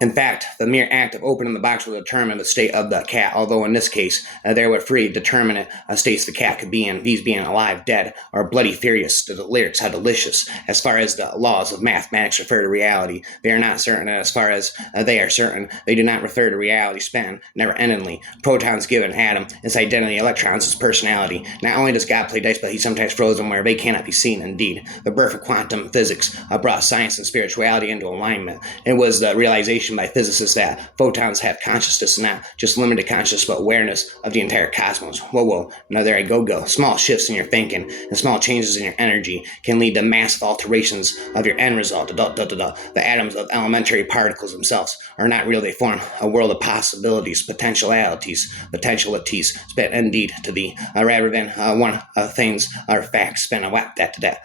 In fact, the mere act of opening the box will determine the state of the cat, although in this case, there were three determinate states the cat could be in, these being alive, dead, or bloody furious. The lyrics how delicious. As far as the laws of mathematics refer to reality, they are not certain, and as far as they are certain, they do not refer to reality span never-endingly. Protons give an atom its identity, electrons its personality. Not only does God play dice, but he sometimes throws them where they cannot be seen. Indeed, the birth of quantum physics brought science and spirituality into alignment. It was the realization by physicists that photons have consciousness, not just limited consciousness, but awareness of the entire cosmos. Whoa. Now there I go. Small shifts in your thinking and small changes in your energy can lead to massive alterations of your end result. The atoms of elementary particles themselves are not real. They form a world of possibilities, potentialities, spent indeed to thee, rather than one of things or facts, spent a whack that to that.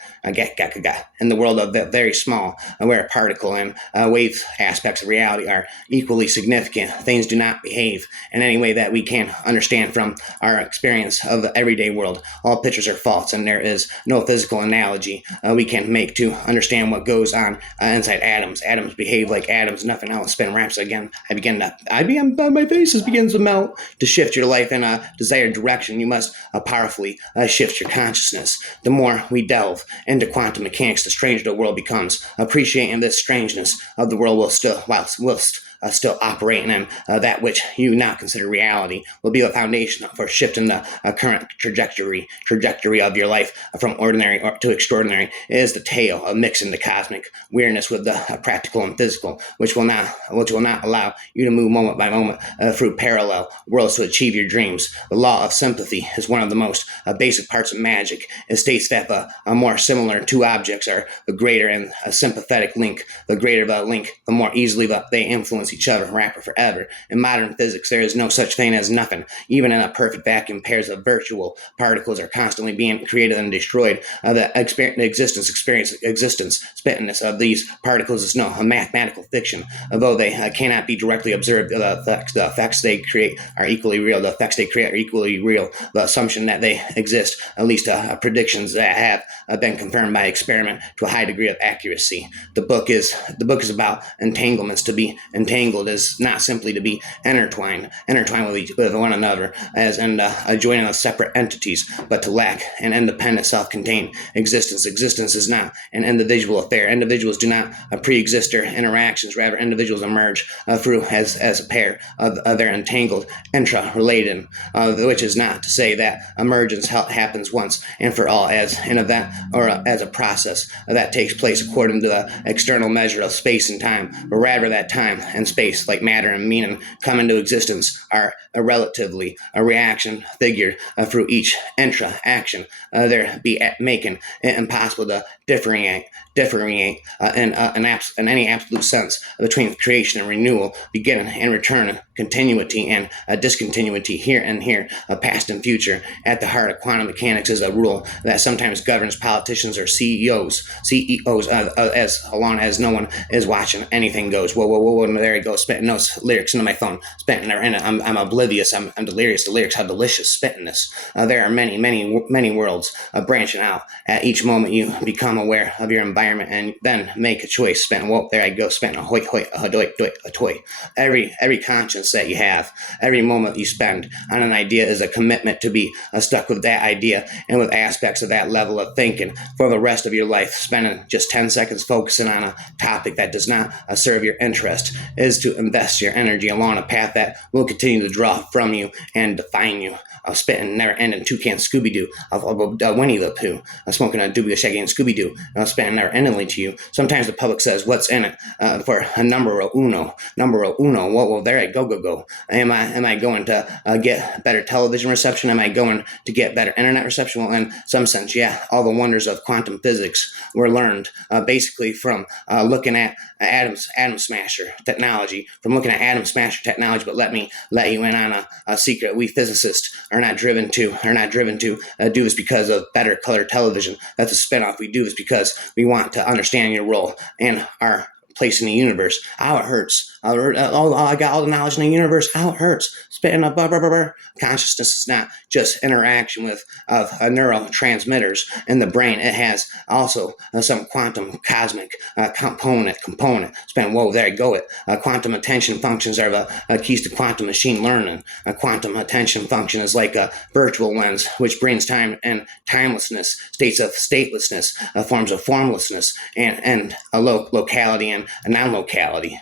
In the world of the very small, where particle and wave aspects of reality are equally significant, things do not behave in any way that we can understand from our experience of the everyday world. All pictures are false, and there is no physical analogy we can make to understand what goes on inside atoms. Atoms behave like atoms, nothing else. Spin raps again. My face begins to melt. To shift your life in a desired direction, you must powerfully shift your consciousness. The more we delve into quantum mechanics, the stranger the world becomes. Appreciating this strangeness of the world will still operating in that which you now consider reality will be a foundation for shifting the current trajectory of your life from ordinary to extraordinary. It is the tale of mixing the cosmic weirdness with the practical and physical, which will not allow you to move moment by moment through parallel worlds to achieve your dreams. The law of sympathy is one of the most basic parts of magic. It states that the more similar two objects are, the greater and a sympathetic link. The greater the link, the more easily they influence each other forever. In modern physics, there is no such thing as nothing. Even in a perfect vacuum, pairs of virtual particles are constantly being created and destroyed. The existence spittenness of these particles is no mathematical fiction. Although they cannot be directly observed, the effects they create are equally real. The assumption that they exist, at least predictions that have been confirmed by experiment to a high degree of accuracy. The book is about entanglements. To be entangled is not simply to be intertwined with one another as in joining of separate entities, but to lack an independent, self-contained existence. Existence is not an individual affair. Individuals do not pre-exist their interactions. Rather, individuals emerge through as a pair of their entangled intra-related, which is not to say that emergence happens once and for all as an event or as a process that takes place according to the external measure of space and time, but rather that time and space, like matter and meaning, come into existence are relatively a reaction figured through each intra-action. There be making it impossible to differentiate in any absolute sense between creation and renewal, beginning and return, continuity and discontinuity, here and here, past and future. At the heart of quantum mechanics is a rule that sometimes governs politicians or CEOs, as long as no one is watching, anything goes. Whoa, there he goes, spitting those lyrics into my phone, spitting there, and I'm oblivious, I'm delirious. The lyrics, how delicious, spitting this. There are many worlds branching out. At each moment you become aware of your environment and then make a choice. Spent, whoa, there I go, spent a hoit, a doit, a toy. Every conscience that you have, every moment you spend on an idea is a commitment to be stuck with that idea and with aspects of that level of thinking for the rest of your life. Spending just 10 seconds focusing on a topic that does not serve your interest is to invest your energy along a path that will continue to draw from you and define you. Spitting never ending toucan Scooby-Doo of Winnie the Pooh, smoking a doobie shaggy and Scooby-Doo, spitting never endingly to you. Sometimes the public says, what's in it for a numero uno? Well, there I go. Am I going to get better television reception? Am I going to get better internet reception? Well, in some sense, yeah. All the wonders of quantum physics were learned basically from looking at atom smasher technology. But let you in on a secret. We physicists are not driven to do this because of better color television. That's a spinoff. We do this because we want to understand your role and our place in the universe. Ow, it hurts. I got all the knowledge in the universe. Ow, it hurts. Spitting up, consciousness is not just interaction with of neurotransmitters in the brain. It has also some quantum cosmic component. Spend whoa, there you go. It quantum attention functions are the keys to quantum machine learning. A quantum attention function is like a virtual lens, which brings time and timelessness, states of statelessness, forms of formlessness, and a locality and a non-locality.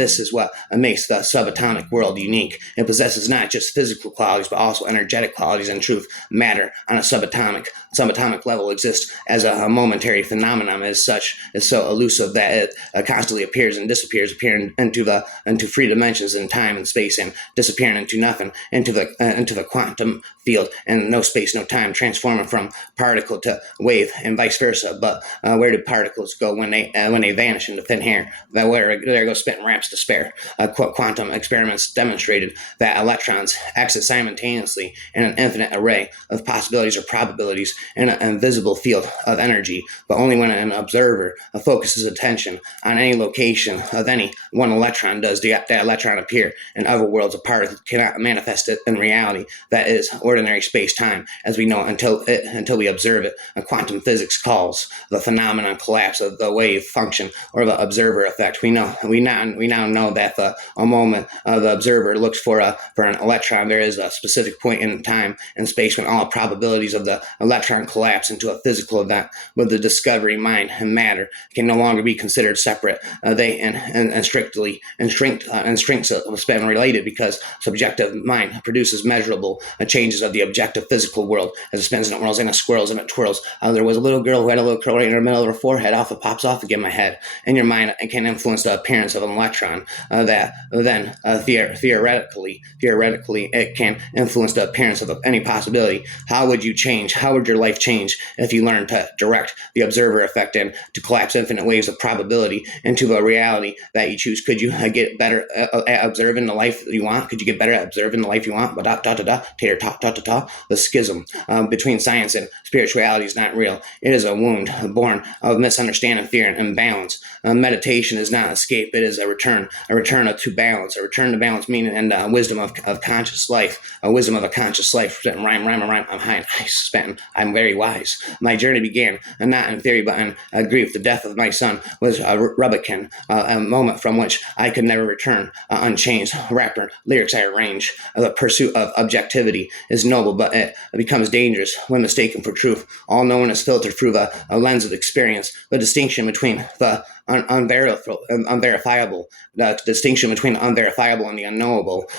This is what makes the subatomic world unique. It possesses not just physical qualities, but also energetic qualities. In truth, matter on a subatomic level exists as a momentary phenomenon. As such, is so elusive that it constantly appears and disappears, appearing into free dimensions in time and space, and disappearing into nothing, into the quantum field, and no space, no time, transforming from particle to wave, and vice versa. But where do particles go when they vanish into thin air? There go spitting raps to spare. Quantum experiments demonstrated that electrons exit simultaneously in an infinite array of possibilities or probabilities in an invisible field of energy, but only when an observer focuses attention on any location of any one electron does that electron appear. In other worlds, a particle cannot manifest it in reality. That is ordinary space-time as we know until we observe it. Quantum physics calls the phenomenon collapse of the wave function or the observer effect. We now know that a moment the observer looks for an electron, there is a specific point in time and space when all probabilities of the electron collapse into a physical event. With the discovery, mind and matter can no longer be considered separate. They and strictly been related because subjective mind produces measurable changes of the objective physical world as it spins and it whirls and it swirls and it twirls. There was a little girl who had a little curl right in the middle of her forehead. Off it pops off again. My head and your mind can influence the appearance of an electron. That then theoretically it can influence the appearance of any possibility. How would you change? How would your life change if you learned to direct the observer effect and to collapse infinite waves of probability into a reality that you choose? Could you get better at observing the life you want? Could you get better at observing the life you want? But tater ta. The schism between science and spirituality is not real. It is a wound born of misunderstanding, fear, and imbalance. Meditation is not escape. It is a return to balance, a return to balance, meaning and wisdom of conscious life, a wisdom of a conscious life. Rhyme. I'm high and ice. I'm very wise. My journey began not in theory, but in grief. The death of my son was a Rubicon, a moment from which I could never return. Unchanged rapper lyrics I arrange. The pursuit of objectivity is noble, but it becomes dangerous when mistaken for truth. All knowing is filtered through a lens of experience. The distinction between the unverifiable, the distinction between the unverifiable and the unknowable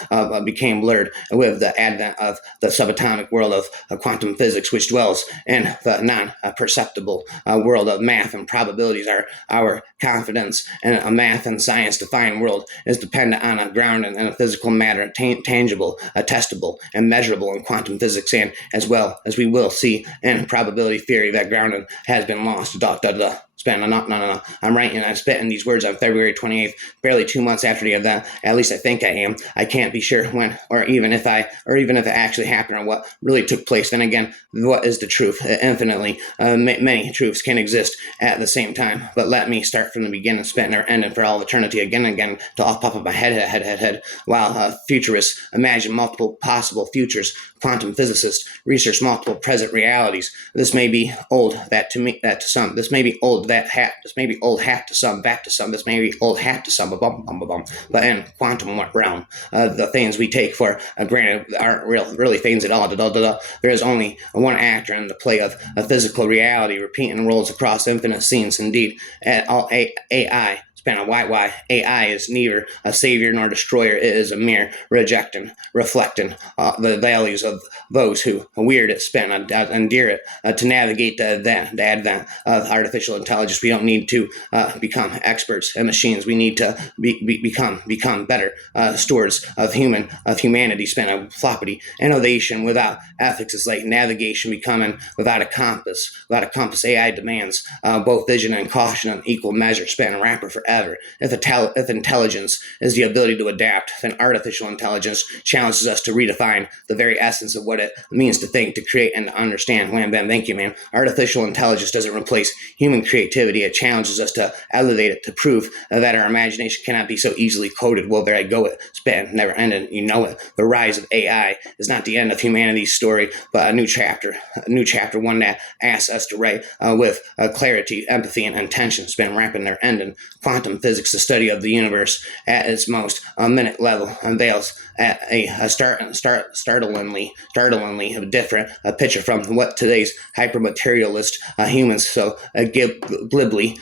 became blurred with the advent of the subatomic world of quantum physics, which dwells in the non-perceptible world of math and probabilities. Our confidence in a math and science-defined world is dependent on a ground and a physical matter, tangible, testable, and measurable in quantum physics, and as well as we will see in probability theory, that grounding has been lost. No. I'm writing. I'm spitting these words on February 28th, barely 2 months after the event. At least I think I am. I can't be sure when, or even if it actually happened, or what really took place. Then again, what is the truth? Infinitely, many truths can exist at the same time. But let me start from the beginning, spitting or ending for all eternity again and again till I'll pop up my head. While futurists imagine multiple possible futures, quantum physicists research multiple present realities. This may be old that to some. This may be old hat. This may be old hat to some, back to some. This may be old hat to some, but in quantum realm, the things we take for granted aren't really things at all. There is only one actor in the play of a physical reality, repeating roles across infinite scenes. Indeed, all AI. Span a why AI is neither a savior nor destroyer. It is a mere reflecting the values of those who weird it, spin, endear it to navigate the advent of artificial intelligence. We don't need to become experts in machines. We need to become better stewards of humanity. Spin a floppity. Innovation without ethics is like navigation becoming without a compass. Without a compass, AI demands both vision and caution in equal measure. Spin a rapper for forever. If intelligence is the ability to adapt, then artificial intelligence challenges us to redefine the very essence of what it means to think, to create, and to understand. Wham bam, thank you, man. Artificial intelligence doesn't replace human creativity. It challenges us to elevate it, to prove that our imagination cannot be so easily coded. Well, there I go, it span never ending. You know it. The rise of AI is not the end of humanity's story, but a new chapter, one that asks us to write with clarity, empathy, and intention. Spin rapid never ending. Quantum physics, the study of the universe at its most minute level, unveils at a startlingly different picture from what today's hypermaterialist humans so glibly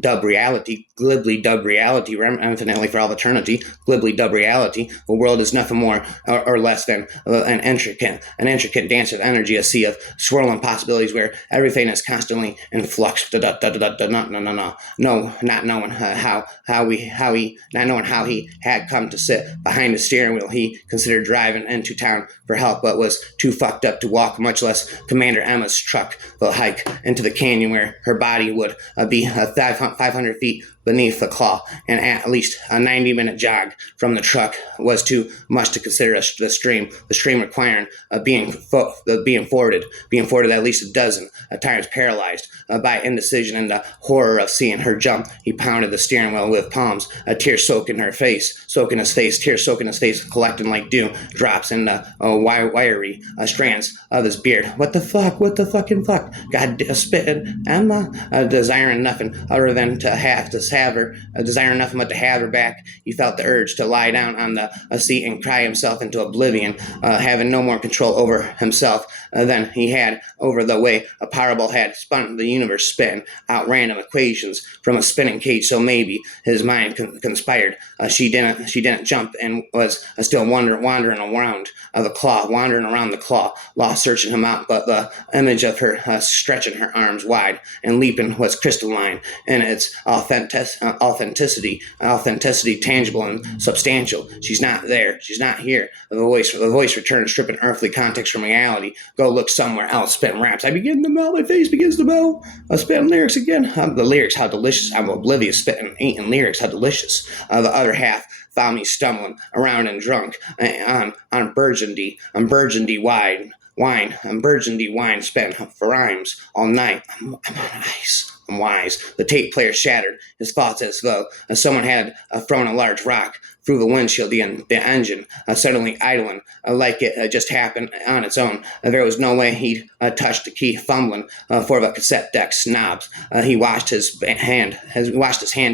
dub reality, infinitely for all eternity, glibly dub reality. The world is nothing more or less than an intricate dance of energy, a sea of swirling possibilities where everything is constantly in flux. Not knowing how he had come to sit behind the steering wheel. He considered driving into town for help, but was too fucked up to walk, much less Commander Emma's truck the hike into the canyon where her body would be 500 feet beneath the claw, and at least a 90-minute jog from the truck was too much to consider the stream requiring being forwarded at least a dozen times. Paralyzed by indecision and the horror of seeing her jump, he pounded the steering wheel with palms, tears soaking his face, collecting like dew drops in the wiry strands of his beard. What the fucking fuck? God, spitting Emma, desiring nothing other than to have her, desiring nothing but to have her back. He felt the urge to lie down on the seat and cry himself into oblivion, having no more control over himself than he had over the way a Powerball had spun the universe, spin out random equations from a spinning cage. So maybe his mind conspired. She didn't jump and was still wandering around the claw, lost searching him out. But the image of her stretching her arms wide and leaping was crystalline in its authenticity, tangible and substantial. She's not there. She's not here. The voice returned, stripping earthly context from reality. Go look somewhere else. Spitting raps. I begin to melt. My face begins to melt. Spitting lyrics again. The lyrics, how delicious. I'm oblivious. Spitting, eating lyrics, how delicious. The other half found me stumbling around and drunk on Burgundy wine. I'm Burgundy wine, spent for rhymes all night. I'm on ice. I'm wise. The tape player shattered his thoughts as though someone had thrown a large rock through the windshield. The engine suddenly idling like it just happened on its own. There was no way he'd touch the key, fumbling for the cassette deck's knobs. He watched his hand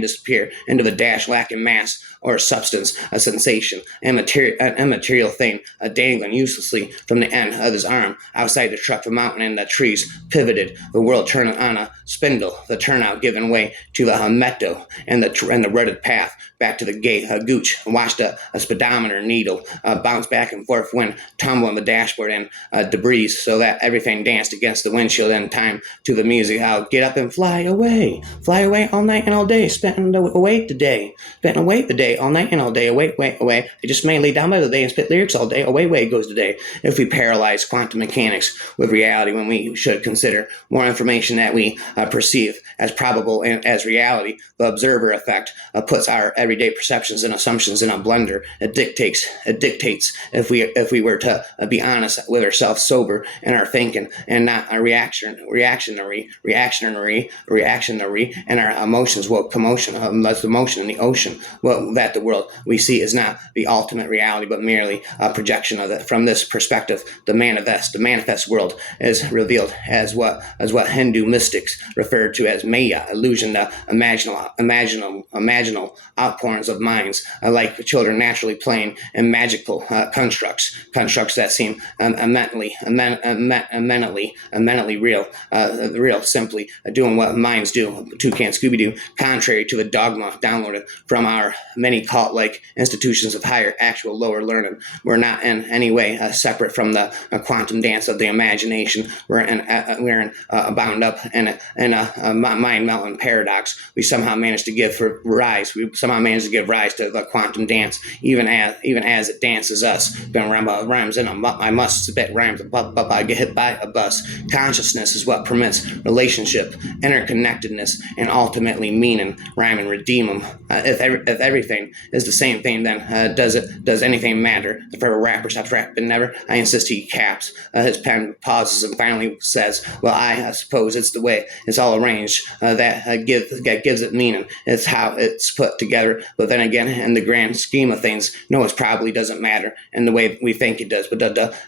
disappear into the dash, lacking mass or substance, a sensation, an immaterial thing dangling uselessly from the end of his arm. Outside the truck, the mountain and the trees pivoted, the world turning on a spindle, the turnout giving way to the meadow and the rutted path back to the gate. Gooch watched a speedometer needle bounce back and forth when tumbling the dashboard and debris so that everything danced against the windshield in time to the music. I'll get up and fly away all night and all day, spent away the day, all night and all day, away. I just may lay down by the day and spit lyrics all day, away goes the day. If we paralyze quantum mechanics with reality when we should consider more information that we perceive as probable and as reality, the observer effect puts our everyday perceptions and assumptions in a blender. It dictates if we were to be honest with ourselves, sober in our thinking, and not a reactionary, and our emotions. Well, commotion, that's the motion in the ocean. Well, that the world we see is not the ultimate reality, but merely a projection of it. From this perspective, the manifest world is revealed as what Hindu mystics referred to as Maya, illusion, the imaginal outpourings of minds, like children naturally playing in magical constructs that seem eminently real, simply doing what minds do. Toucan Scooby-Doo, contrary to the dogma downloaded from our many cult-like institutions of higher, actual lower learning. We're not in any way separate from the quantum dance of the imagination. We're bound up in a mind-melting paradox. We somehow managed to give rise to the quantum dance, even as it dances us. Gonna rhymes in I must spit rhymes, but I get hit by a bus. Consciousness is what permits relationship, interconnectedness, and ultimately meaning. Rhyme and redeem them. If everything is the same thing, then does anything matter? The forever rapper stops rapping never. I insist he caps. His pen pauses and finally says, "Well, I suppose it's the way it's all arranged that gives it meaning. It's how it's put together. But then again, in the grand scheme of things, no, it probably doesn't matter in the way we think it does. But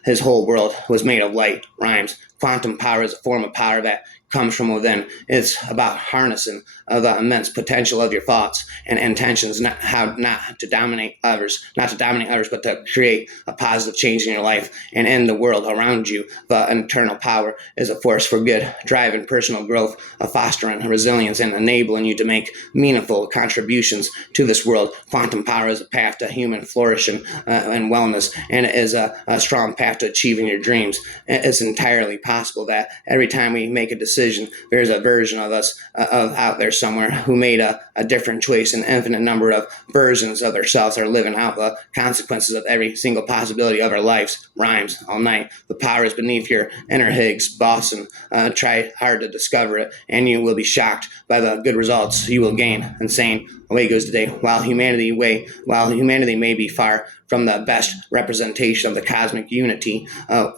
his whole world was made of light, rhymes. Quantum power is a form of power that comes from within. It's about harnessing the immense potential of your thoughts and intentions, not to dominate others, but to create a positive change in your life and in the world around you. The internal power is a force for good, driving personal growth, fostering resilience, and enabling you to make meaningful contributions to this world. Quantum power is a path to human flourishing and wellness, and it is a strong path to achieving your dreams. It's entirely possible that every time we make a decision, there's a version of us out there somewhere who made a different choice. An infinite number of versions of ourselves are living out the consequences of every single possibility of our lives. Rhymes all night. The power is beneath your inner Higgs boson. Try hard to discover it, and you will be shocked by the good results you will gain. Insane. Away goes the day. While humanity may be far from the best representation of the cosmic unity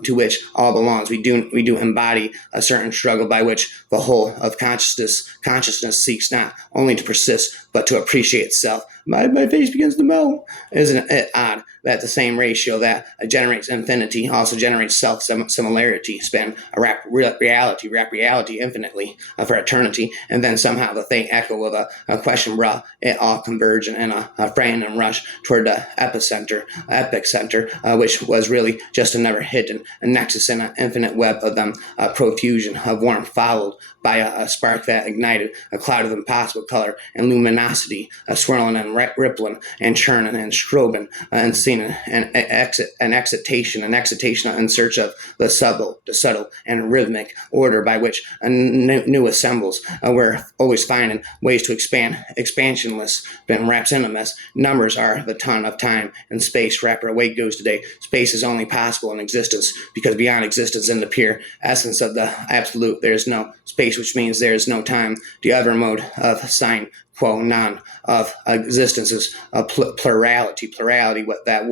to which all belongs, we do embody a certain struggle by which the whole of consciousness seeks not only to persist but to appreciate itself. My face begins to melt. Isn't it odd that the same ratio that generates infinity also generates self-similarity? Spin a rap reality infinitely for eternity, and then somehow the faint echo of a question brought it all converging in a frame and rush toward the epic center, which was really just another hidden nexus in an infinite web of them. A profusion of warmth followed by a spark that ignited a cloud of impossible color and luminosity, swirling and rippling and churning and strobing and seeing an excitation in search of the subtle and rhythmic order by which a new assembles. We're always finding ways to expansionless, been wraps in a mess. Numbers are the ton of time and space. Rapper away goes today. Space is only possible in existence because beyond existence, in the pure essence of the absolute, there is no space, which means there is no time. The other mode of sine qua non of existence is a plurality. What that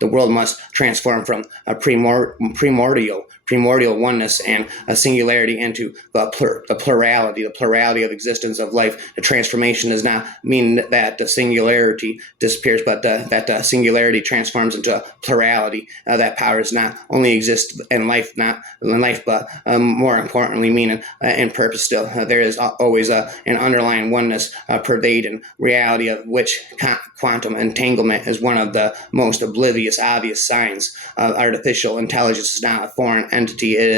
the world must transform from a primordial oneness and a singularity into the plurality of existence of life. The transformation does not mean that the singularity disappears, but that the singularity transforms into a plurality. That powers not only exist in life, but more importantly, meaning and purpose. Still, there is always an underlying oneness pervading reality, of which quantum entanglement is one of the most obvious signs. Artificial intelligence is not a foreign entity. It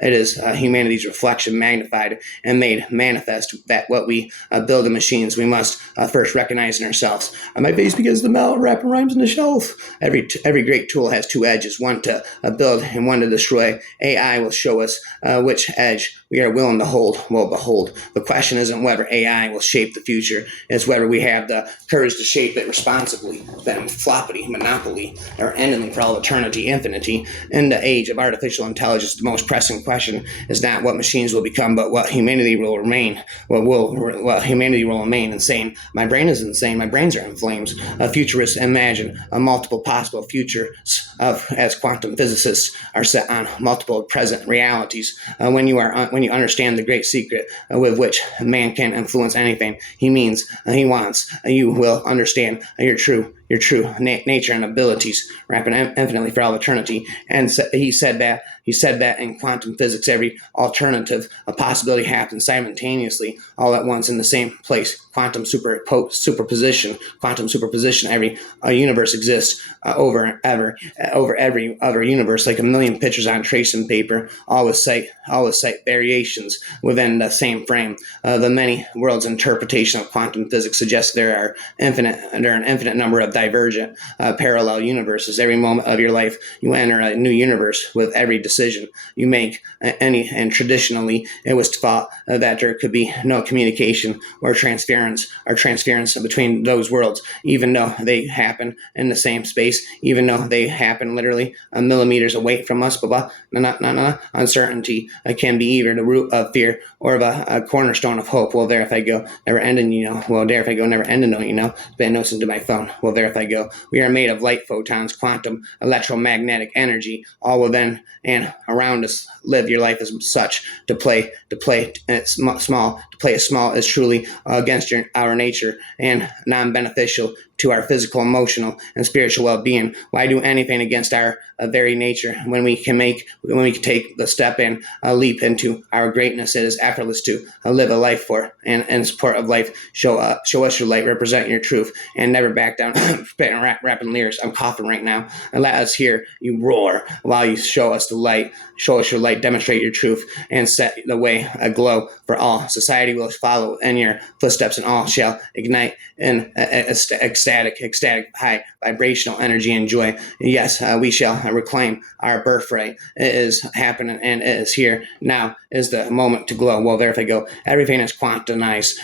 is humanity's reflection magnified and made manifest. That what we build in machines, we must first recognize in ourselves. My face begins to melt, wrapping rhymes on the shelf. Every great tool has two edges, one to build and one to destroy. AI will show us which edge we are willing to hold. Well, behold, the question isn't whether AI will shape the future, it's whether we have the courage to shape it responsibly. Then floppity, monopoly, or endingly for all eternity, infinity. In the age of artificial intelligence, the most pressing question is not what machines will become, but what humanity will remain. What humanity will remain insane. My brain is insane. My brains are in flames. Futurists imagine a multiple possible futures as quantum physicists are set on multiple present realities. When you understand the great secret with which man can influence anything he means, he wants, you will understand your true nature and abilities, rapping infinitely for all eternity. And he said that in quantum physics, every alternative possibility happens simultaneously, all at once in the same place. superposition. Quantum superposition. Every universe exists over every other universe, like a million pictures on tracing paper, all with slight variations within the same frame. The many worlds interpretation of quantum physics suggests there are an infinite number of divergent parallel universes. Every moment of your life, you enter a new universe with every decision you make. And traditionally, it was thought that there could be no communication or transference between those worlds, even though they happen in the same space, even though they happen literally millimeters away from us. Blah blah. Uncertainty can be either the root of fear or of a cornerstone of hope. Well, there if I go, never ending, Well, there if I go, never ending, Been noticing to my phone. Well, there if I go. We are made of light photons, quantum, electromagnetic energy, all within and around us. Live your life as such. To play as small is truly against our nature and non-beneficial to our physical, emotional, and spiritual well-being. Why do anything against our very nature when we can take the step and leap into our greatness? It is effortless to live a life for and in support of life. Show us your light, represent your truth, and never back down. Spitting rapping lyrics. I'm coughing right now. And let us hear you roar while you show us the light. Show us your light, demonstrate your truth, and set the way aglow for all. Society will follow in your footsteps, and all shall ignite in ecstatic, high vibrational energy and joy. Yes, we shall reclaim our birthright. It is happening, and it is here. Now is the moment to glow. Well, there if I go. Everything is quantized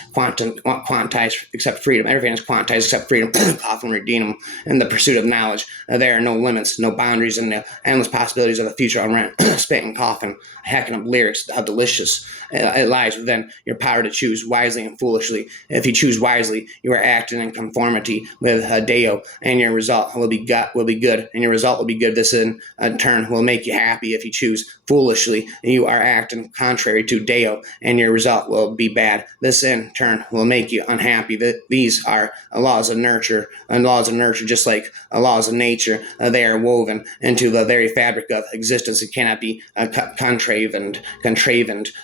except freedom. Everything is quantized except freedom. Often redeem in the pursuit of knowledge. There are no limits, no boundaries, and the endless possibilities of the future on rent. Spitting, coughing, hacking up lyrics. How delicious. It lies within your power to choose wisely and foolishly. If you choose wisely, you are acting in conformity with Deo, and your result will be good. And your result will be good. This in turn will make you happy. If you choose foolishly, you are acting contrary to Deo, and your result will be bad. This in turn will make you unhappy. These are laws of nurture, just like laws of nature. They are woven into the very fabric of existence. It cannot be contravened,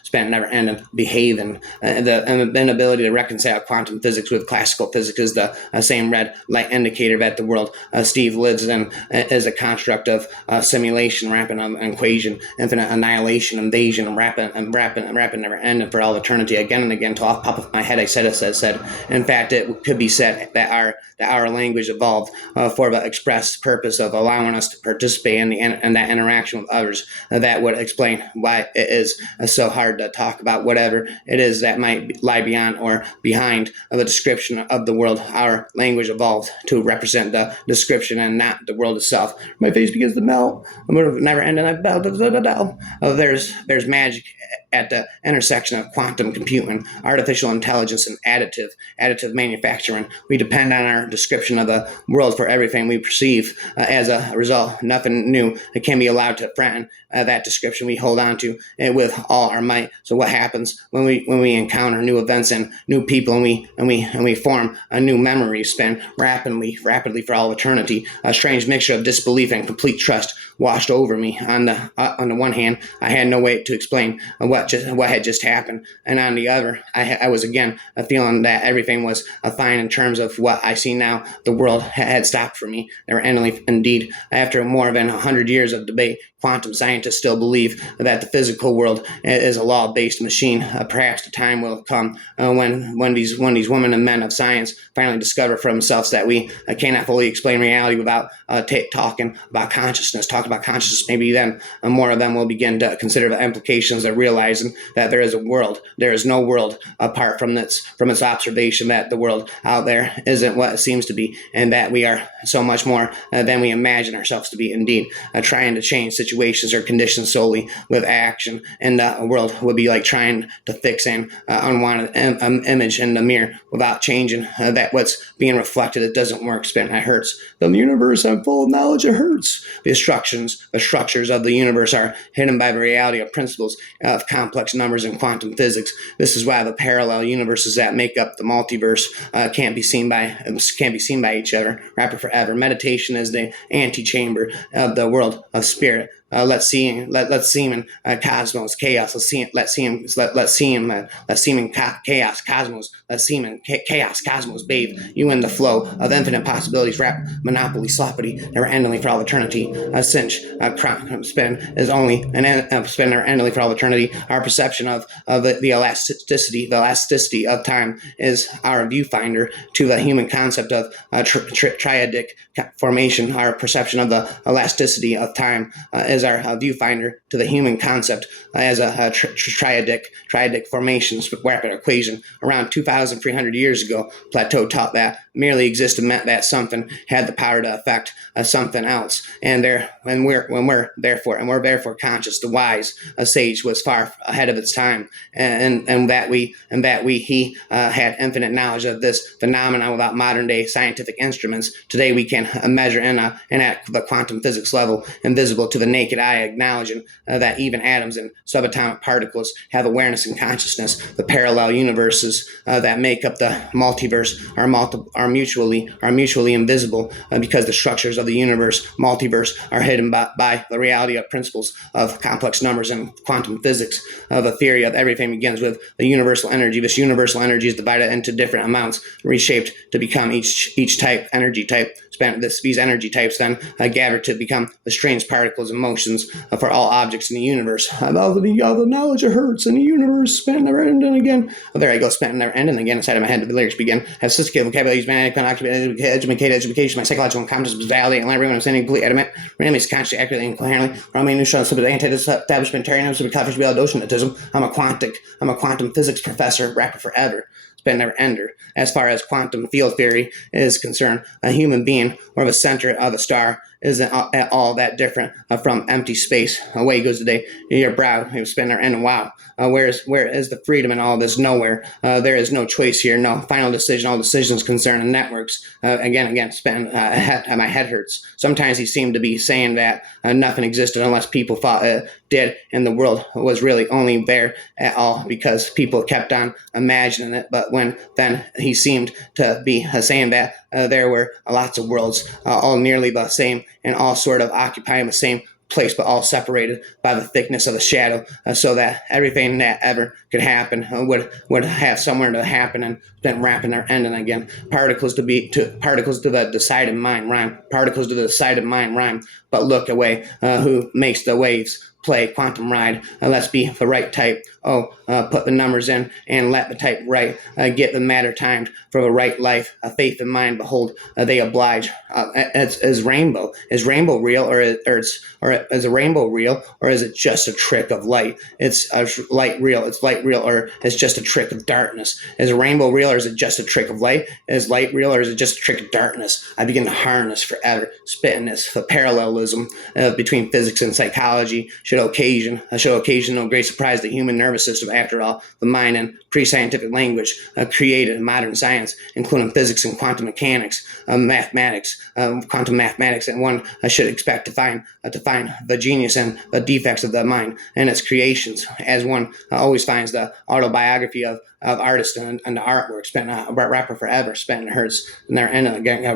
spent never ending, behaving. The inability to reconcile quantum physics with classical physics is the same red light indicator that the world Steve lives in is a construct of simulation, rapid equation, infinite annihilation, invasion, rapid never ending for all eternity. Again and again, till off pop of my head, I said. In fact, it could be said that our language evolved for the express purpose of allowing us to participate in that interaction with others. That would explain why it is so hard to talk about whatever it is that might lie beyond or behind the description of the world. Our language evolved to represent the description and not the world itself. My face begins to melt. I'm never ending. There's magic at the intersection of quantum computing, artificial intelligence, and additive manufacturing. We depend on our description of the world for everything we perceive. As a result, nothing new can be allowed to threaten that description. We hold on to it with all our might. So what happens when we encounter new events and new people, and we form a new memory span rapidly for all eternity? A strange mixture of disbelief and complete trust washed over me. On the one hand, I had no way to explain what had just happened, and on the other, I was again feeling that everything was fine in terms of what I see now. The world had stopped for me. There were endlessly, indeed, after more than 100 years of debate, quantum scientists still believe that the physical world is a law-based machine. Perhaps the time will come when these women and men of science finally discover for themselves that we cannot fully explain reality without talking about consciousness. Maybe then more of them will begin to consider the implications of realizing that there is a world. There is no world apart from its observation, that the world out there isn't what it seems to be, and that we are so much more than we imagine ourselves to be. Indeed, trying to change situations or conditions solely with action in the world would be like trying to fix an unwanted image in the mirror without changing that what's being reflected. It doesn't work. It hurts. The universe, I'm full of knowledge. It hurts. The structures of the universe are hidden by the reality of principles of complex numbers in quantum physics. This is why the parallel universes that make up the multiverse can't be seen by each other. Rapid forever. Meditation is the antechamber of the world of spirit. let's see him. Let's see him in cosmos chaos. Let's see him. Let's see him in chaos cosmos. Let's see him in chaos cosmos. Bathe you in the flow of infinite possibilities. Rap monopoly sloppity never endingly for all eternity. A cinch spin is only an spin never endingly for all eternity. Our perception of the elasticity of time is our viewfinder to the human concept of triadic formation. Our perception of the elasticity of time is our viewfinder to the human concept as a triadic formation rapid equation. Around 2,300 years ago, Plato taught that merely existed meant that something had the power to affect something else, and we're therefore conscious. The wise sage was far ahead of its time, and that he had infinite knowledge of this phenomenon without modern day scientific instruments. Today we can measure and at the quantum physics level, invisible to the naked eye, acknowledging that even atoms and subatomic particles have awareness and consciousness. The parallel universes that make up the multiverse are mutually invisible because the structures of the multiverse are hidden by the reality of principles of complex numbers and quantum physics. The theory of everything begins with the universal energy. This universal energy is divided into different amounts, reshaped to become each energy type. These energy types then gather to become the strange particles and motions for all objects in the universe. All the knowledge of hurts in the universe, spent never ending again. Oh, there I go, spent never ending again. Inside of my head, the lyrics begin. Have sophisticated vocabulary, educated, my psychological competence was validated, and everyone was saying completely adamant, randomly, consciously, accurately, and coherently. Romney neutron, some anti-establishmentarianism, controversial, I'm a quantum physics professor, rapper forever. Never ender. As far as quantum field theory is concerned, a human being or the center of a star isn't at all that different from empty space. Away goes the day. Your brow, you spend there, and wow. Where is the freedom in all this? Nowhere. There is no choice here. No final decision. All decisions concerning networks. Again, my head hurts. Sometimes he seemed to be saying that nothing existed unless people thought it did, and the world was really only there at all because people kept on imagining it. But then he seemed to be saying that there were lots of worlds, all nearly the same, and all sort of occupying the same place, but all separated by the thickness of the shadow, so that everything that ever could happen would have somewhere to happen, and then wrapping their ending again. Particles to the decided mind rhyme. Particles to the decided mind rhyme. But look away, who makes the waves play quantum ride? Let's be the right type. Put the numbers in and let the type right. Get the matter timed for the right life. Faith in mind, behold, they oblige. Is rainbow real, or is a rainbow real, or is it just a trick of light? It's light real, or it's just a trick of darkness? Is a rainbow real, or is it just a trick of light? Is light real, or is it just a trick of darkness? I begin to harness forever, spitting this. The parallelism between physics and psychology should occasion no great surprise. The human nervous system, after all, the mind and pre-scientific language created modern science, including physics and quantum mechanics, quantum mathematics, and one should expect to find the genius and the defects of the mind and its creations, as one always finds the autobiography of artists and the artwork. Spent rapper forever, spent hurts, and they're ending again. I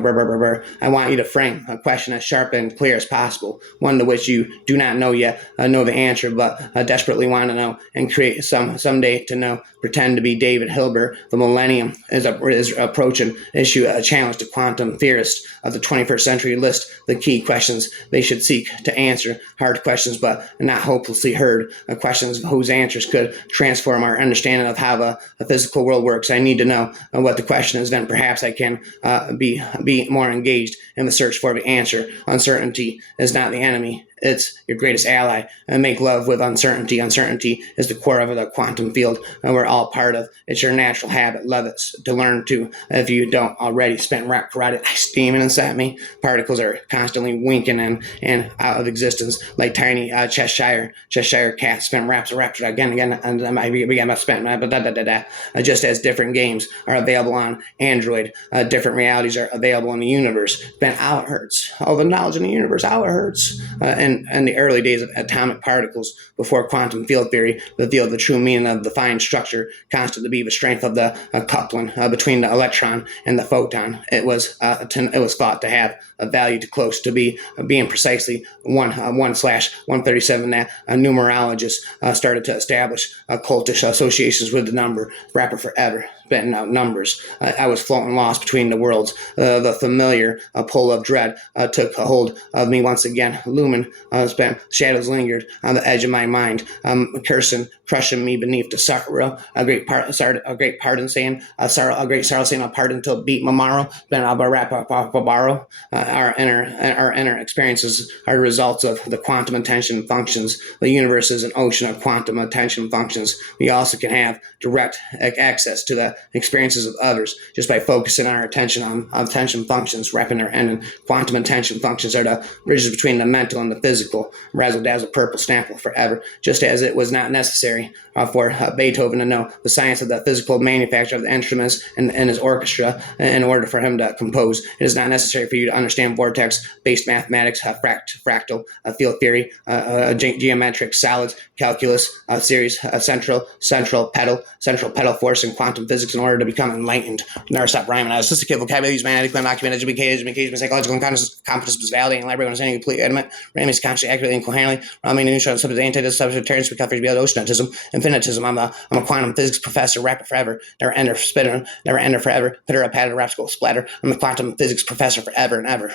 want you to frame a question as sharp and clear as possible, one to which you do not know yet, know the answer, but desperately want to know and create someday to know. Pretend to be David Hilbert. The millennium is approaching. Issue a challenge to quantum theorists of the 21st century. List the key questions they should seek to answer. Hard questions, but not hopelessly heard. Questions whose answers could transform our understanding of how the physical world works. I need to know what the question is. Then perhaps I can be more engaged in the search for the answer. Uncertainty is not the enemy. It's your greatest ally. Make love with uncertainty. Uncertainty is the core of the quantum field, and we're all part of. It's your natural habit. Love it to learn to. If you don't already, spent rap karate steaming inside me. Particles are constantly winking and out of existence like tiny Cheshire cats. Spent raps again, and I began to spend just as different games are available on Android, different realities are available in the universe. Spent hour hurts. All the knowledge in the universe, hour hurts. And in the early days of atomic particles before quantum field theory revealed the true meaning of the fine structure constant to be the strength of the coupling between the electron and the photon. It was thought to have a value too close to being precisely 1/137 that numerologists started to establish cultish associations with the number rapid forever, betting out numbers. I was floating lost between the worlds. The familiar pull of dread took a hold of me once again. Lumen spent shadows lingered on the edge of my mind, crushing me beneath the sorrow. A great pardon saying, a great sorrow saying, a pardon till beat mamaro. Then I'll wrap up borrow. Our inner experiences are the results of the quantum attention functions. The universe is an ocean of quantum attention functions. We also can have direct access to the experiences of others just by focusing our attention on attention functions, wrapping their end. And quantum attention functions are the bridges between the mental and the physical. Razzle dazzle, purple snapple forever. Just as it was not necessary for Beethoven to know the science of the physical manufacture of the instruments and his orchestra in order for him to compose, it is not necessary for you to understand vortex-based mathematics, fractal field theory, geometric solids, calculus, series, central pedal force, and quantum physics in order to become enlightened. Never stop rhyming. I was just a kid. Vocabulary is magnetic, documented, education, psychological, and competence was validating, library understanding, complete, adamant, random is consciously, accurately, and coherently. I mean, neutron, subject, antithesis, subject, terrence, recovery, oceanism, infinitism. I'm a quantum physics professor, rapid forever, never ender, spitter, never ender forever, pitter, patter, rapsical, splatter. I'm a quantum physics professor forever and ever.